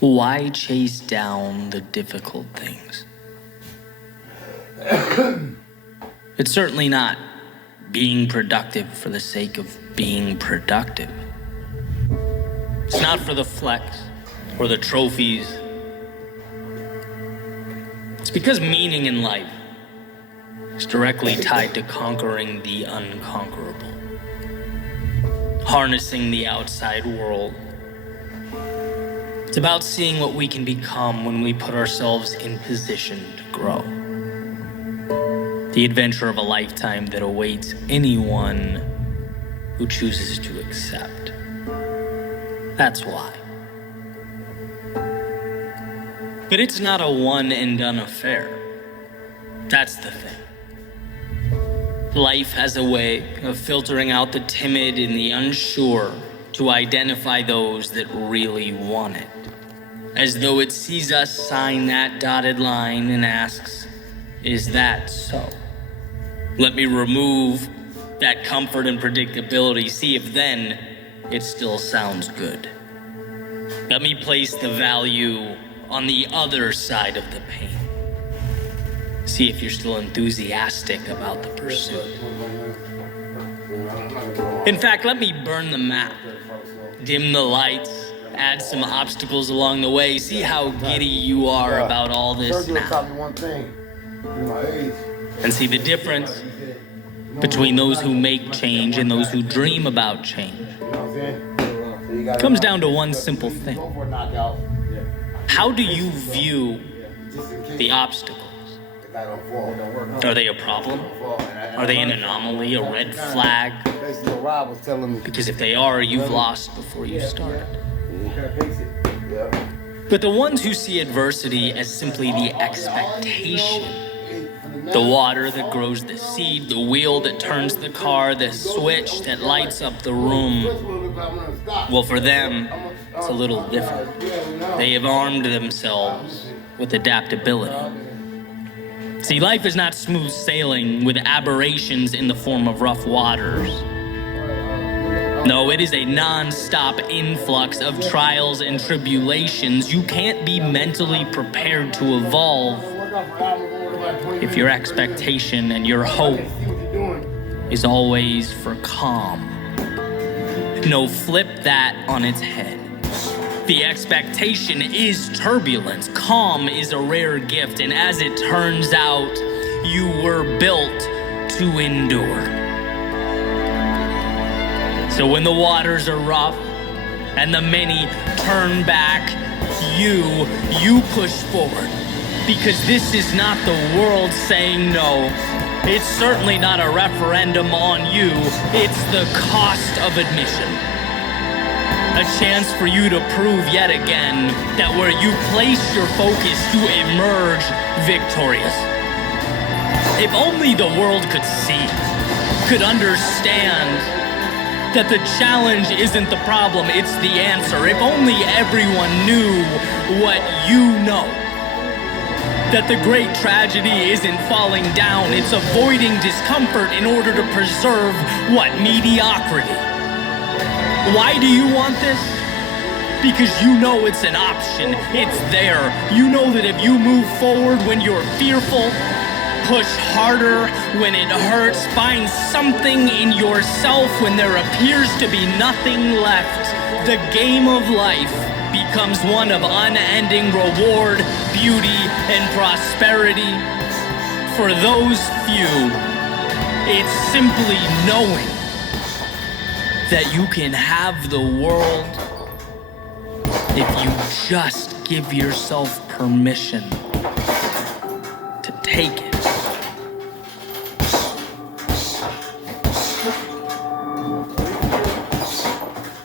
Why chase down the difficult things? It's certainly not being productive for the sake of being productive. It's not for the flex or the trophies. It's because meaning in life is directly tied to conquering the unconquerable, harnessing the outside world. It's about seeing what we can become when we put ourselves in position to grow. The adventure of a lifetime that awaits anyone who chooses to accept. That's why. But it's not a one and done affair. That's the thing. Life has a way of filtering out the timid and the unsure to identify those that really want it. As though it sees us sign that dotted line and asks, is that so? Let me remove that comfort and predictability, see if then it still sounds good. Let me place the value on the other side of the pain. See if you're still enthusiastic about the pursuit. In fact, let me burn the map, dim the lights, add some obstacles along the way. See how giddy you are about all this now. And see the difference between those who make change and those who dream about change. It comes down to one simple thing. How do you view the obstacles? Are they a problem? Are they an anomaly, a red flag? Because if they are, you've lost before you started. But the ones who see adversity as simply the expectation, the water that grows the seed, the wheel that turns the car, the switch that lights up the room, well, for them, it's a little different. They have armed themselves with adaptability. See, life is not smooth sailing with aberrations in the form of rough waters. No, it is a non-stop influx of trials and tribulations. You can't be mentally prepared to evolve if your expectation and your hope is always for calm. No, flip that on its head. The expectation is turbulence. Calm is a rare gift, and as it turns out, you were built to endure. So when the waters are rough and the many turn back, you push forward. Because this is not the world saying no. It's certainly not a referendum on you. It's the cost of admission. A chance for you to prove yet again that where you place your focus, you emerge victorious. If only the world could see, could understand that the challenge isn't the problem, it's the answer. If only everyone knew what you know. That the great tragedy isn't falling down, it's avoiding discomfort in order to preserve what? Mediocrity. Why do you want this? Because you know it's an option. It's there. You know that if you move forward when you're fearful, push harder when it hurts, find something in yourself when there appears to be nothing left, the game of life becomes one of unending reward, beauty, and prosperity. For those few, it's simply knowing that you can have the world if you just give yourself permission to take it.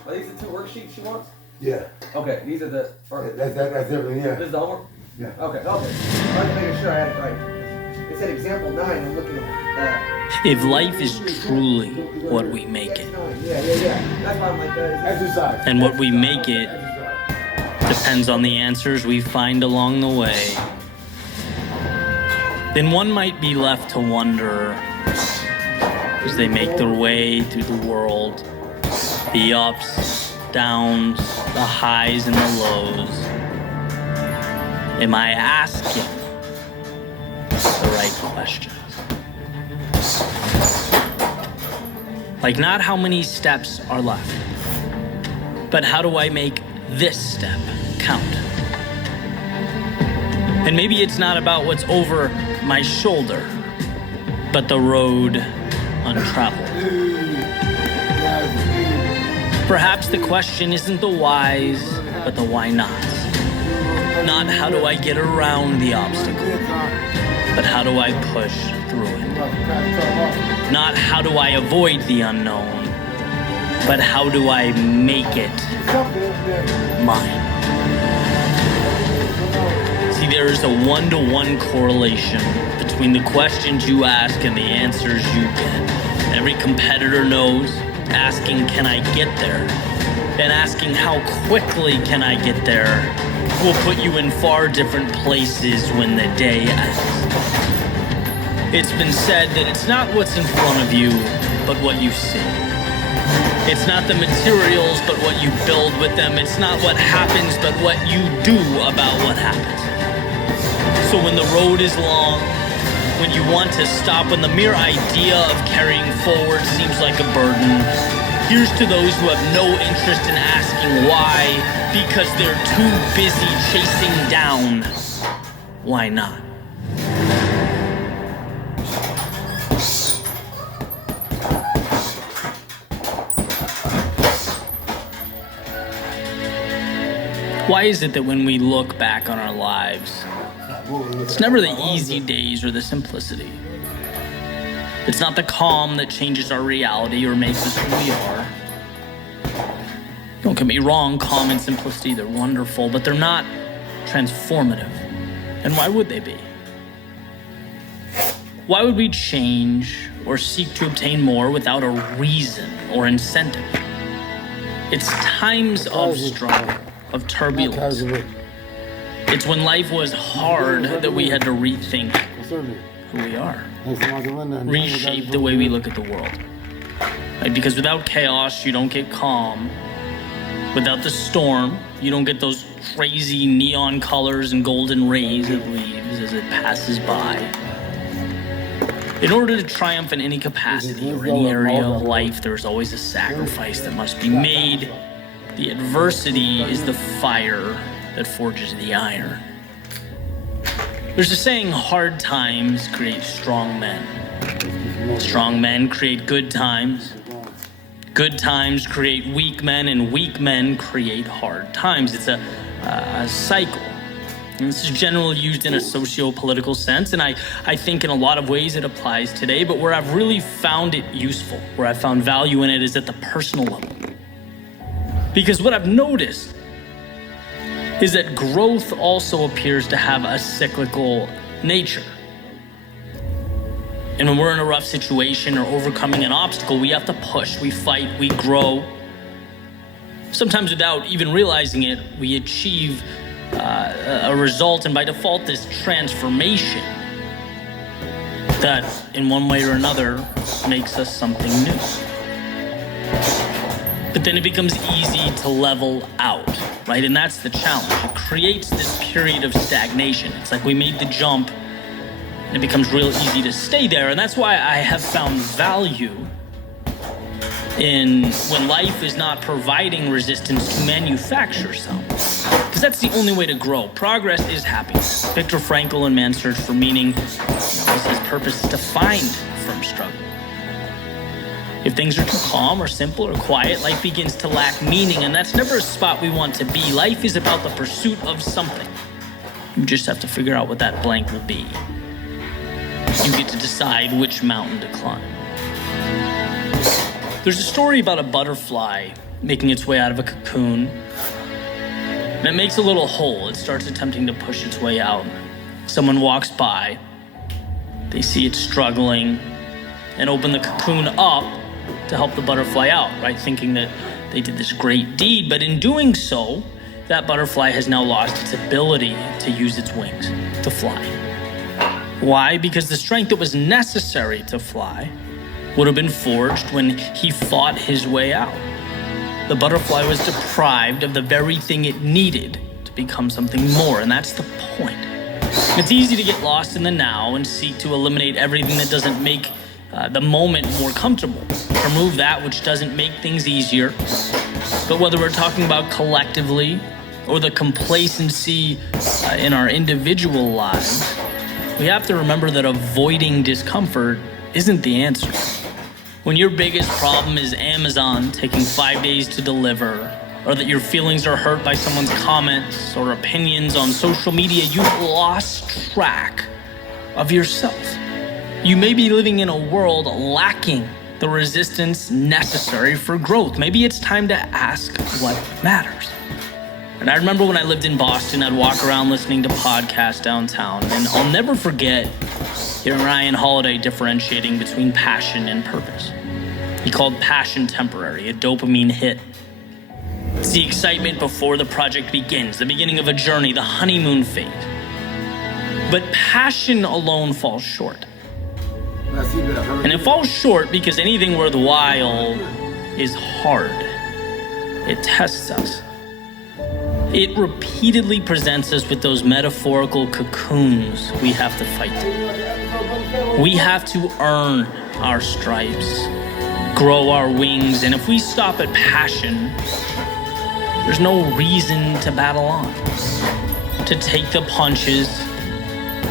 Are these the two worksheets you want? Yeah. Okay, these are the... That's everything, yeah. This is the homework? Yeah. Okay. I was making sure I had it right. It said example 9, I'm looking at... If life is truly what we make it, Yeah. That's why I'm like... Exercise. and what we make it depends on the answers we find along the way, then one might be left to wonder as they make their way through the world, the ups, downs, the highs and the lows. Am I asking the right questions? Like, not how many steps are left, but how do I make this step count? And maybe it's not about what's over my shoulder, but the road untraveled. Perhaps the question isn't the whys, but the why nots. Not how do I get around the obstacle, but how do I push through it? Not how do I avoid the unknown, but how do I make it mine? See, there is a one-to-one correlation between the questions you ask and the answers you get. Every competitor knows asking, can I get there? And asking, how quickly can I get there? Will put you in far different places when the day ends. It's been said that it's not what's in front of you, but what you see. It's not the materials, but what you build with them. It's not what happens, but what you do about what happens. So when the road is long, when you want to stop, when the mere idea of carrying forward seems like a burden, here's to those who have no interest in asking why, because they're too busy chasing down why not. Why is it that when we look back on our lives, it's never the easy days or the simplicity? It's not the calm that changes our reality or makes us who we are. Don't get me wrong, calm and simplicity, they're wonderful, but they're not transformative. And why would they be? Why would we change or seek to obtain more without a reason or incentive? It's times of struggle, of turbulence. It's when life was hard that we had to rethink who we are, reshape the way we look at the world. Right? Because without chaos, you don't get calm. Without the storm, you don't get those crazy neon colors and golden rays it leaves as it passes by. In order to triumph in any capacity or any area of life, there's always a sacrifice that must be made. The adversity is the fire that forges the iron. There's a saying, hard times create strong men. Strong men create good times. Good times create weak men, and weak men create hard times. It's a cycle. And this is generally used in a socio-political sense, and I think in a lot of ways it applies today, but where I've really found it useful, where I've found value in it, is at the personal level. Because what I've noticed is that growth also appears to have a cyclical nature. And when we're in a rough situation or overcoming an obstacle, we have to push, we fight, we grow. Sometimes without even realizing it, we achieve a result, and by default, this transformation that in one way or another makes us something new. But then it becomes easy to level out, right? And that's the challenge. It creates this period of stagnation. It's like we made the jump, and it becomes real easy to stay there. And that's why I have found value in when life is not providing resistance to manufacture some. Because that's the only way to grow. Progress is happiness. Viktor Frankl in Man's Search for Meaning says his purpose is to find from struggle. If things are too calm or simple or quiet, life begins to lack meaning, and that's never a spot we want to be. Life is about the pursuit of something. You just have to figure out what that blank will be. You get to decide which mountain to climb. There's a story about a butterfly making its way out of a cocoon, and it makes a little hole. It starts attempting to push its way out. Someone walks by, they see it struggling, and open the cocoon up to help the butterfly out, right? Thinking that they did this great deed, but in doing so, that butterfly has now lost its ability to use its wings to fly. Why? Because the strength that was necessary to fly would have been forged when he fought his way out. The butterfly was deprived of the very thing it needed to to become something more, and that's the point. It's easy to get lost in the now and seek to eliminate everything that doesn't make the moment more comfortable. Remove that which doesn't make things easier. But whether we're talking about collectively or the complacency in our individual lives, we have to remember that avoiding discomfort isn't the answer. When your biggest problem is Amazon taking 5 days to deliver, or that your feelings are hurt by someone's comments or opinions on social media, you've lost track of yourself. You may be living in a world lacking the resistance necessary for growth. Maybe it's time to ask what matters. And I remember when I lived in Boston, I'd walk around listening to podcasts downtown, and I'll never forget hearing Ryan Holiday differentiating between passion and purpose. He called passion temporary, a dopamine hit. It's the excitement before the project begins, the beginning of a journey, the honeymoon phase. But passion alone falls short. And it falls short because anything worthwhile is hard. It tests us. It repeatedly presents us with those metaphorical cocoons we have to fight through. We have to earn our stripes, grow our wings, and if we stop at passion, there's no reason to battle on, to take the punches,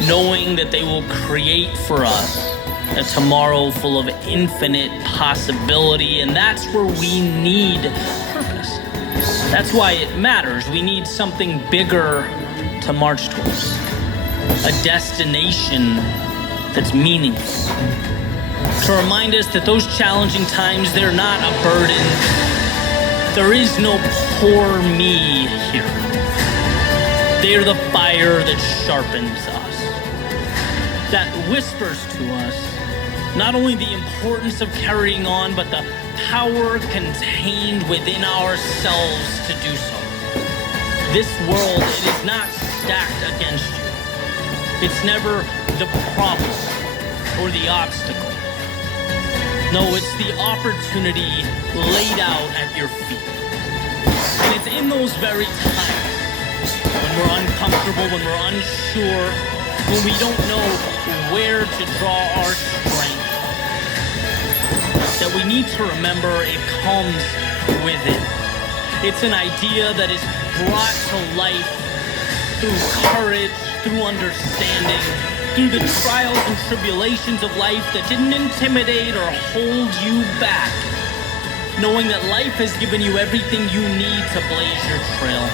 knowing that they will create for us a tomorrow full of infinite possibility, and that's where we need purpose. That's why it matters. We need something bigger to march towards, a destination that's meaningful, to remind us that those challenging times, they're not a burden. There is no poor me here. They're the fire that sharpens us, that whispers to us not only the importance of carrying on, but the power contained within ourselves to do so. This world, it is not stacked against you. It's never the problem or the obstacle. No, it's the opportunity laid out at your feet. And it's in those very times when we're uncomfortable, when we're unsure, when we don't know where to draw our strength, that we need to remember it comes with it. It's an idea that is brought to life through courage, through understanding, through the trials and tribulations of life that didn't intimidate or hold you back, knowing that life has given you everything you need to blaze your trail.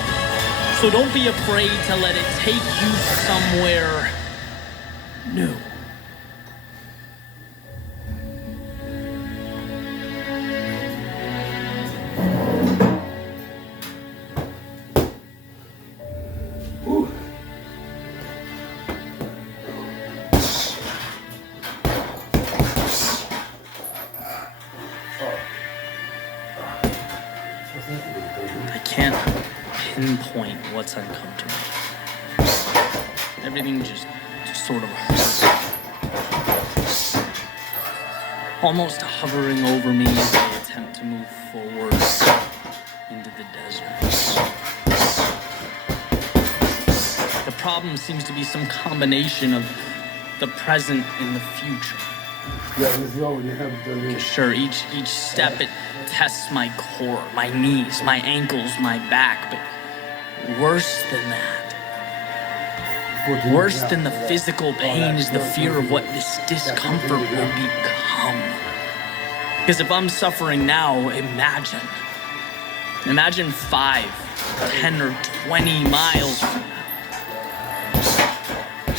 So don't be afraid to let it take you somewhere new. I can't pinpoint what's uncomfortable. Everything just sort of hurts. Almost hovering over me as I attempt to move forward into the desert. The problem seems to be some combination of the present and the future. Sure, each step it tests my core, my knees, my ankles, my back, but worse than that, worse than the physical pain is the fear of what this discomfort will become. Because if I'm suffering now, imagine 5, 10, or 20 miles from now.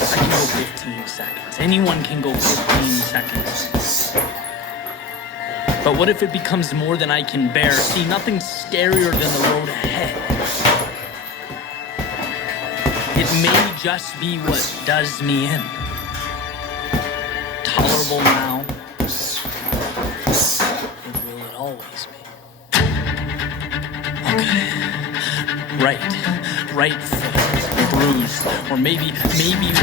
I can go 15 seconds. Anyone can go 15 seconds. But what if it becomes more than I can bear? See, nothing's scarier than the road ahead. It may just be what does me in. Tolerable now. But will it always be? Okay. Right foot. Bruised. Or maybe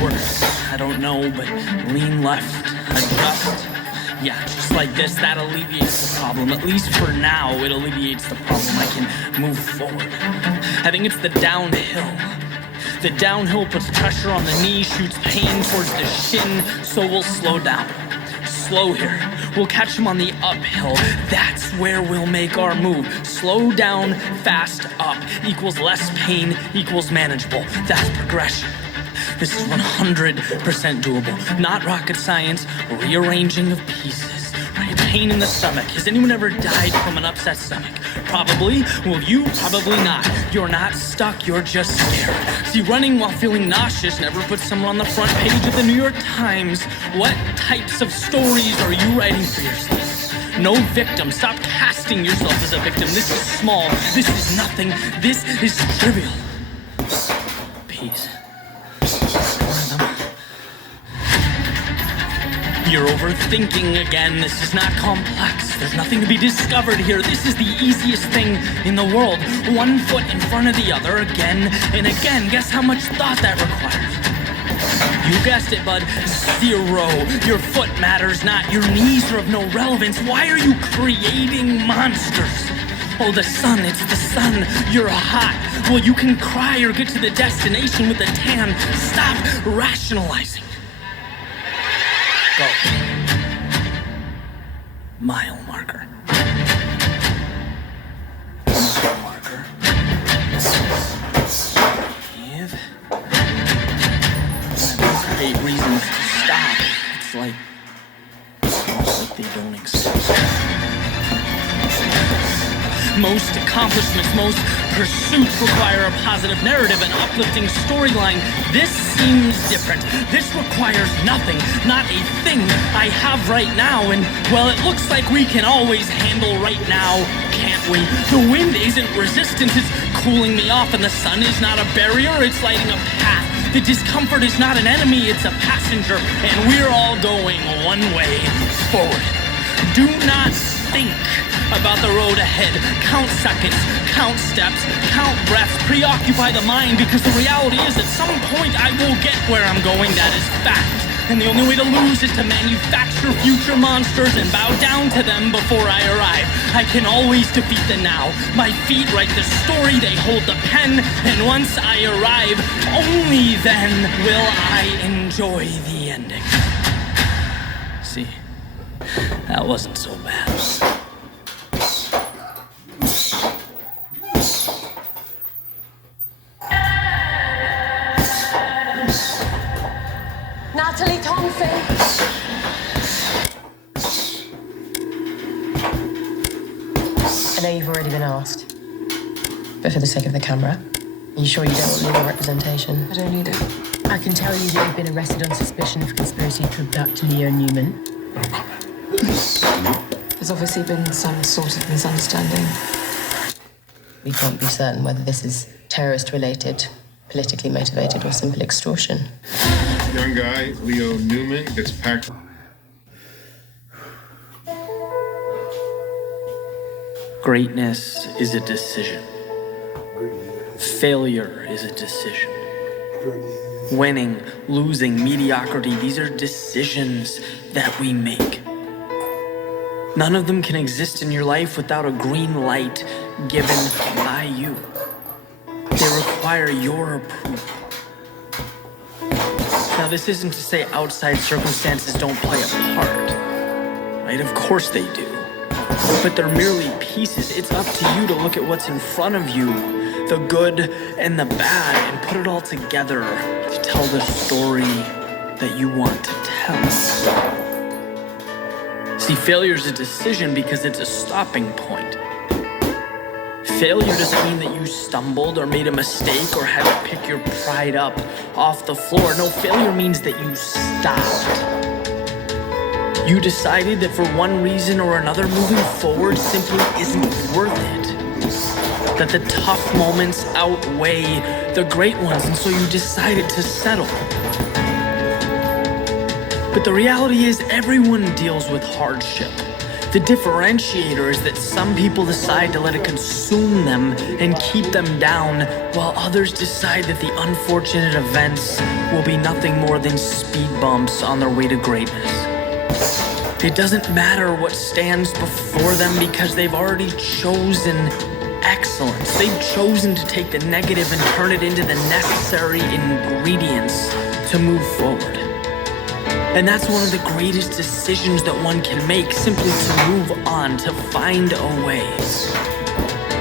worse. I don't know, but lean left. Adjust. Yeah, just like this, that alleviates the problem. At least for now, it alleviates the problem. I can move forward. I think it's the downhill. The downhill puts pressure on the knee, shoots pain towards the shin, so we'll slow down. Slow here. We'll catch him on the uphill. That's where we'll make our move. Slow down, fast up. Equals less pain, equals manageable. That's progression. This is 100% doable. Not rocket science, rearranging of pieces. Right? Pain in the stomach. Has anyone ever died from an upset stomach? Probably. Well, you probably not. You're not stuck, you're just scared. See, running while feeling nauseous never puts someone on the front page of the New York Times. What types of stories are you writing for yourself? No victim. Stop casting yourself as a victim. This is small. This is nothing. This is trivial. Peace. You're overthinking again. This is not complex. There's nothing to be discovered here. This is the easiest thing in the world. One foot in front of the other again and again. Guess how much thought that requires? You guessed it, bud. 0. Your foot matters not. Your knees are of no relevance. Why are you creating monsters? Oh, the sun, it's the sun. You're hot. Well, you can cry or get to the destination with a tan. Stop rationalizing. Go. Mile marker. Mile marker. Give. These are 8 reasons to stop. It's like they don't exist. Most accomplishments, most pursuits require a positive narrative, an uplifting storyline. This seems different. This requires nothing, not a thing I have right now. And, well, it looks like we can always handle right now, can't we? The wind isn't resistance, it's cooling me off, and the sun is not a barrier, it's lighting a path. The discomfort is not an enemy, it's a passenger, and we're all going one way, forward. Do not think about the road ahead. Count seconds, count steps, count breaths, preoccupy the mind, because the reality is at some point I will get where I'm going, that is fact. And the only way to lose is to manufacture future monsters and bow down to them before I arrive. I can always defeat the now. My feet write the story, they hold the pen, and once I arrive, only then will I enjoy the ending. See, that wasn't so bad. Natalie Thompson. I know you've already been asked, but for the sake of the camera, are you sure you don't want legal representation? I don't need it. I can tell you that you've been arrested on suspicion of conspiracy to abduct Leo Newman. There's obviously been some sort of misunderstanding. We can't be certain whether this is terrorist-related, politically motivated, or simple extortion. Young guy, Leo Newman, gets packed. Greatness is a decision. Failure is a decision. Winning, losing, mediocrity, these are decisions that we make. None of them can exist in your life without a green light given by you. They require your approval. Now, this isn't to say outside circumstances don't play a part, right? Of course they do. But they're merely pieces. It's up to you to look at what's in front of you, the good and the bad, and put it all together to tell the story that you want to tell. See, failure is a decision because it's a stopping point. Failure doesn't mean that you stumbled or made a mistake or had to pick your pride up off the floor. No, failure means that you stopped. You decided that for one reason or another, moving forward simply isn't worth it. That the tough moments outweigh the great ones, and so you decided to settle. But the reality is everyone deals with hardship. The differentiator is that some people decide to let it consume them and keep them down, while others decide that the unfortunate events will be nothing more than speed bumps on their way to greatness. It doesn't matter what stands before them because they've already chosen excellence. They've chosen to take the negative and turn it into the necessary ingredients to move forward. And that's one of the greatest decisions that one can make, simply to move on, to find a way.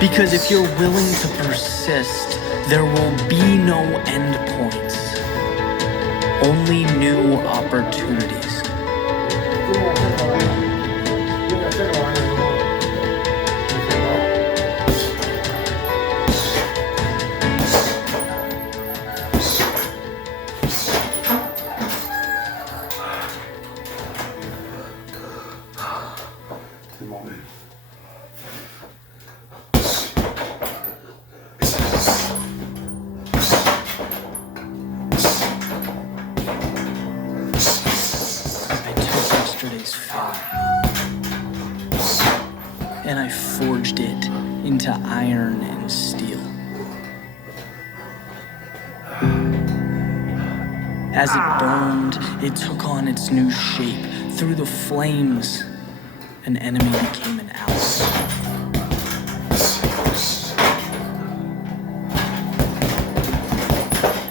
Because if you're willing to persist, there will be no end points, only new opportunities. And I forged it into iron and steel. As it burned, it took on its new shape. Through the flames, an enemy became an ally.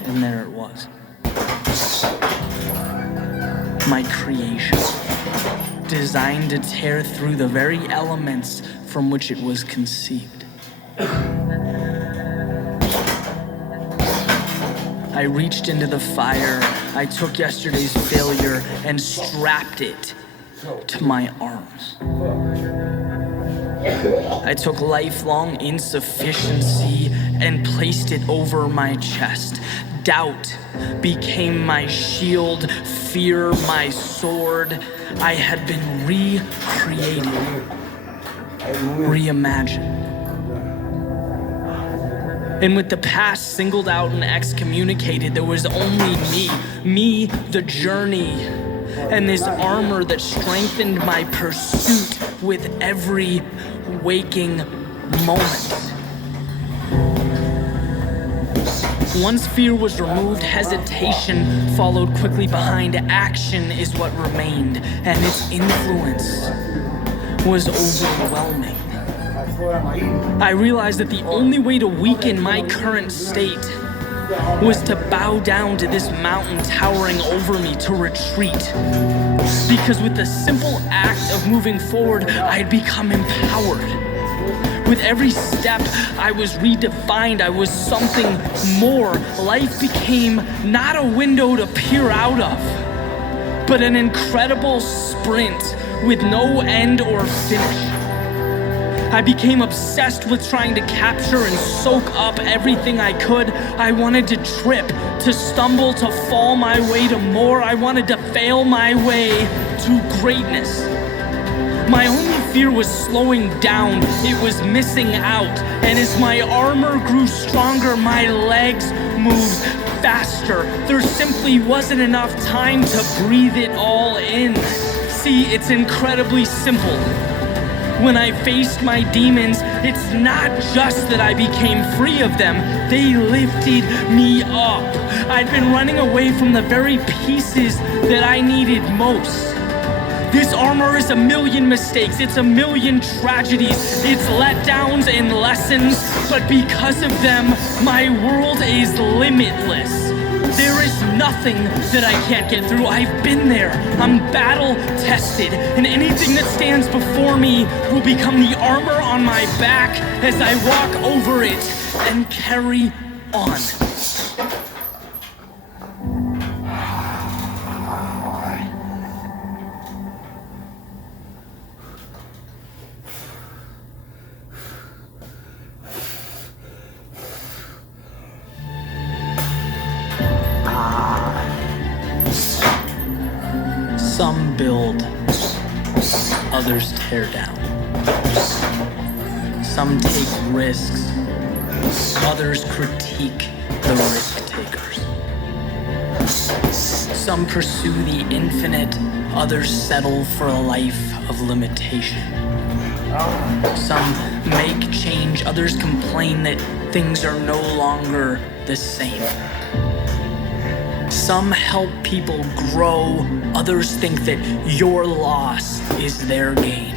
And there it was. My creation, designed to tear through the very elements from which it was conceived. I reached into the fire. I took yesterday's failure and strapped it to my arms. I took lifelong insufficiency and placed it over my chest. Doubt became my shield, fear my sword. I had been recreated, reimagined. And with the past singled out and excommunicated, there was only me, the journey, and this armor that strengthened my pursuit with every waking moment. Once fear was removed, hesitation followed quickly behind. Action is what remained, and its influence was overwhelming. I realized that the only way to weaken my current state was to bow down to this mountain towering over me, to retreat. Because with the simple act of moving forward, I had become empowered. With every step, I was redefined. I was something more. Life became not a window to peer out of, but an incredible sprint with no end or finish. I became obsessed with trying to capture and soak up everything I could. I wanted to trip, to stumble, to fall my way to more. I wanted to fail my way to greatness. My only fear was slowing down. It was missing out. And as my armor grew stronger, my legs moved faster. There simply wasn't enough time to breathe it all in. See, it's incredibly simple. When I faced my demons, it's not just that I became free of them, they lifted me up. I'd been running away from the very pieces that I needed most. This armor is a million mistakes, it's a million tragedies, it's letdowns and lessons, but because of them, my world is limitless. There is nothing that I can't get through. I've been there. I'm battle tested, and anything that stands before me will become the armor on my back as I walk over it and carry on. Some build, others tear down. Some take risks, others critique the risk takers. Some pursue the infinite, others settle for a life of limitation. Some make change, others complain that things are no longer the same. Some help people grow, others think that your loss is their gain.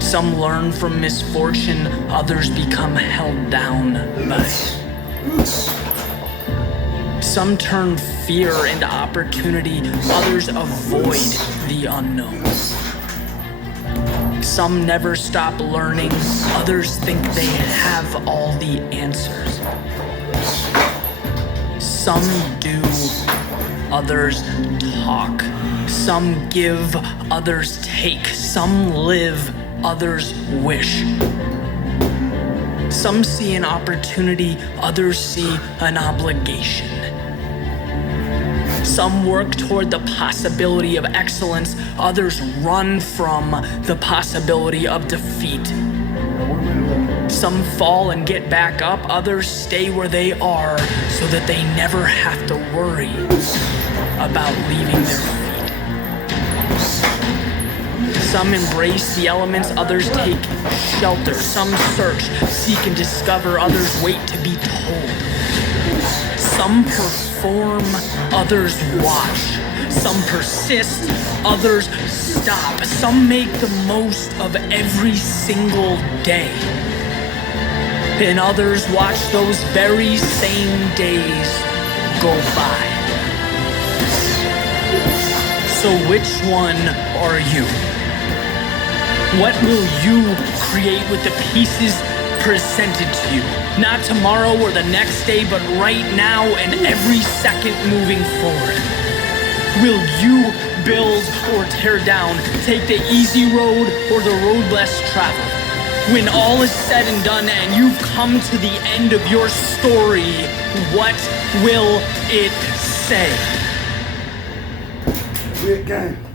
Some learn from misfortune, others become held down by it. Some turn fear into opportunity, others avoid the unknown. Some never stop learning, others think they have all the answers. Some do, others talk. Some give, others take. Some live, others wish. Some see an opportunity, others see an obligation. Some work toward the possibility of excellence, others run from the possibility of defeat. Some fall and get back up, others stay where they are so that they never have to worry about leaving their feet. Some embrace the elements, others take shelter. Some search, seek and discover, others wait to be told. Some perform, others watch. Some persist, others stop. Some make the most of every single day. And others watch those very same days go by. So which one are you? What will you create with the pieces presented to you? Not tomorrow or the next day, but right now and every second moving forward. Will you build or tear down? Take the easy road or the road less traveled? When all is said and done and you've come to the end of your story, what will it say? Weird game.